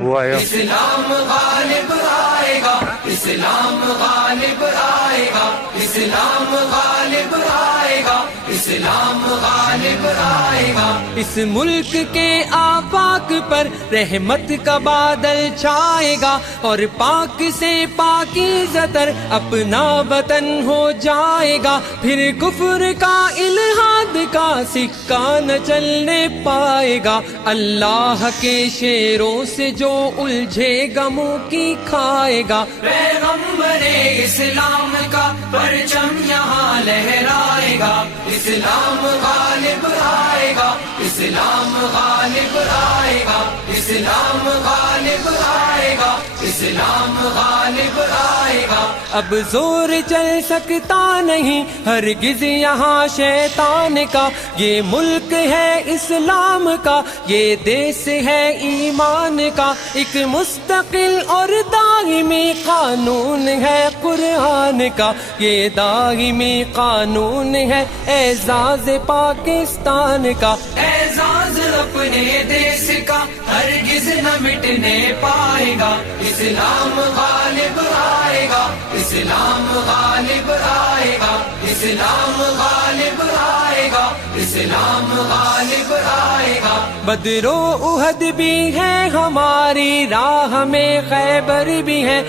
وہ آیا اسلام غالب آئے گا، اسلام غالب آئے گا، اسلام غالب آئے گا، اسلام غالب آئے گا۔ اس ملک کے آفاق پر رحمت کا بادل چھائے گا، اور پاک سے پاکیزہ تر اپنا وطن ہو جائے گا۔ پھر کفر کا الحاد کا سکہ نہ چلنے پائے گا۔ اللہ کے شیروں سے جو الجھے گا منہ کی کھائے گا۔ پیغمبر اسلام کا پرچم یہاں لہرائے گا، اسلام غالب آئے گا، اسلام غالب آئے گا، اسلام غالب آئے گا، اسلام غالب آئے گا۔ اب زور چل سکتا نہیں ہرگز یہاں شیطان کا، یہ ملک ہے اسلام کا، یہ دیس ہے ایمان کا، ایک مستقل اور دائمی قانون ہے قرآن کا، یہ دائمی قانون ہے اعزاز پاکستان کا۔ اعزاز اپنے دیس کا ہرگز نہ مٹنے پائے گا، اسلام غالب آئے گا، اسلام غالب آئے گا، اسلام غالب آئے گا، اسلام غالب آئے گا۔ بدر و احد بھی ہے ہماری راہ میں، خیبر بھی ہے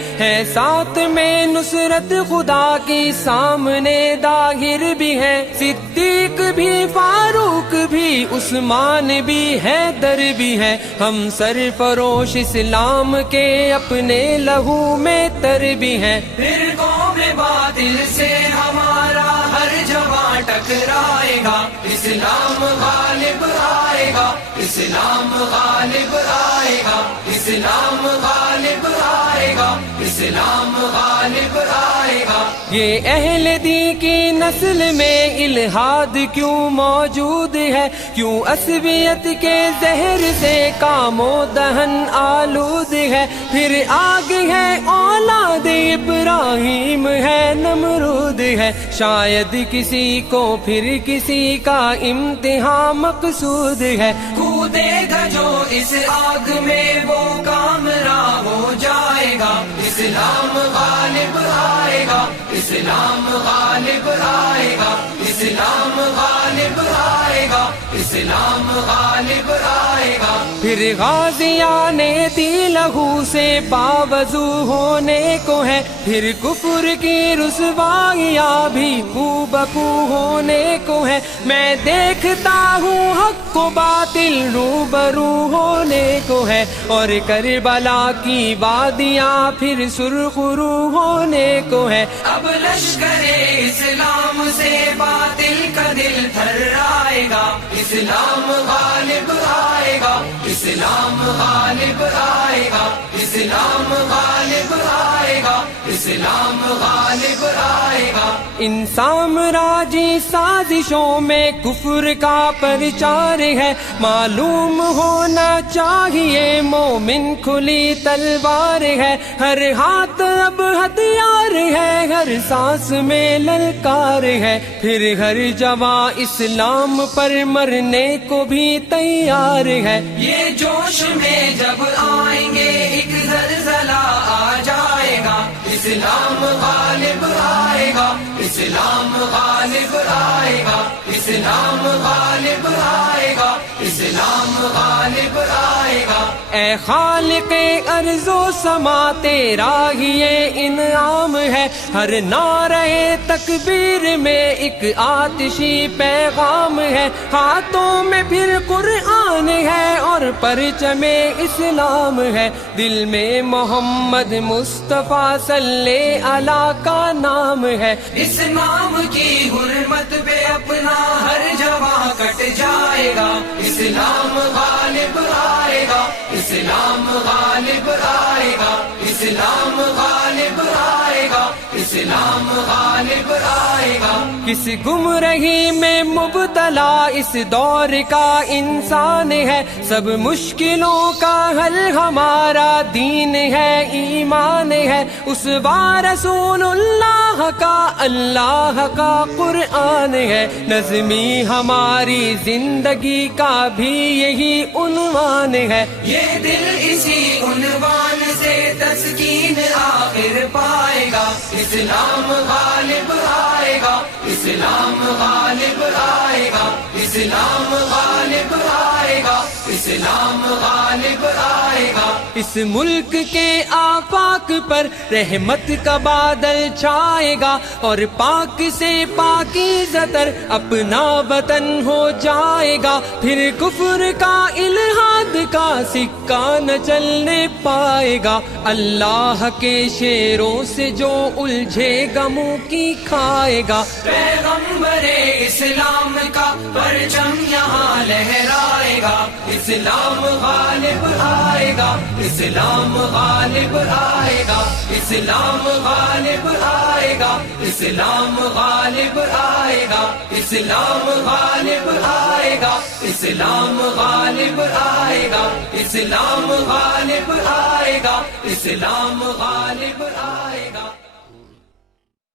ساتھ میں نصرت خدا کی، سامنے داہر بھی ہے، صدیق بھی، فاروق بھی، عثمان بھی، حیدر بھی ہے، ہم سرفروش اسلام کے اپنے لہو میں تر بھی ہیں۔ فرقوں میں باطل سے ہمارا ہر جوان ٹکرائے گا، اسلام غالب آئے گا، اسلام غالب آئے گا، اسلام غالب آئے گا، اسلام غالب آئے گا۔ یہ اہل دی کی نسل میں الہاد کیوں موجود ہے، کیوں عصبیت کے زہر سے کام و دہن آلود ہے، پھر آگ ہے اولاد ابراہیم ہے نمرود ہے، شاید کسی کو پھر کسی کا امتحان مقصود ہے۔ کودے گا جو اس آگ میں وہ کامراں ہو جائے گا، اسلام غالب آئے گا، اسلام غالب آئے گا، اسلام غالب آئے گا، اسلام غالب آئے گا۔ پھر غازیان دی لہو سے باوضو ہونے کو ہے، پھر کفر کی رسوائیاں بھی منہ بکو ہونے کو ہے، میں دیکھتا ہوں حق کو باطل روبرو ہونے کو ہے، اور کربلا کی وادیاں پھر سرخ رو ہونے کو ہے۔ اب لشکر اسلام سے باطل کا دل تھرائے گا، اسلام غالب آئے گا، اسلام غالب آئے گا، اسلام غالب آئے گا، اسلام غالب آئے گا۔ ان سامراجی سازشوں میں کفر کا پرچار ہے، معلوم ہونا چاہیے مومن کھلی تلوار ہے، ہر ہاتھ اب ہتھیار ہے، ہر سانس میں للکار ہے، پھر ہر جواں اسلام پر مرنے کو بھی تیار ہے۔ یہ جوش میں جب آئیں گے ایک زلزلہ آ جائے گا، اسلام غالب آئے گا، اسلام غالب آئے گا، اسلام غالب آئے گا، اسلام غالب آئے گا۔ اے خالق ارض و سما تیرا ہی یہ انعام ہے، ہر نعرہ تکبیر میں ایک آتشی پیغام ہے، ہاتھوں میں پھر قرآن ہے اور پرچم اسلام ہے، دل میں محمد مصطفیٰ صلی اللہ کا نام ہے۔ اس نام کی حرمت پہ اپنا ہر جواں کٹ جائے گا، اسلام غالب آئے گا، اسلام غالب آئے گا، اسلام غالب آئے گا، اسلام غالب آئے گا۔ کس گمراہی میں مبتلا اس دور کا انسان ہے، سب مشکلوں کا حل ہمارا دین ہے، ایمان ہے، اس رسول اللہ کا اللہ کا قرآن ہے، نظمی ہماری زندگی کا بھی یہی عنوان ہے۔ یہ دل اسی عنوان سے تسکین آخر پائے گا. اسلام غالب آئے گا, اسلام غالب آئے گا, اسلام غالب آئے گا, اسلام غالب آئے گا. اس ملک کے آفاق پر رحمت کا بادل چھائے گا, اور پاک سے پاکیزہ تر اپنا وطن ہو جائے گا. پھر کفر کا الحاد کا سکہ نہ چلنے پائے گا. اللہ کے شیروں سے جو الجھے گا منہ کی کھائے گا. پیغمبر اسلام کا پرچم یہاں لہرائے گا. اسلام غالب آئے گا, اسلام غالب آئے گا, اسلام غالب آئے گا, اسلام غالب آئے گا, اسلام غالب آئے گا, اسلام غالب آئے گا, اسلام غالب آئے گا, اسلام غالب آئے گا.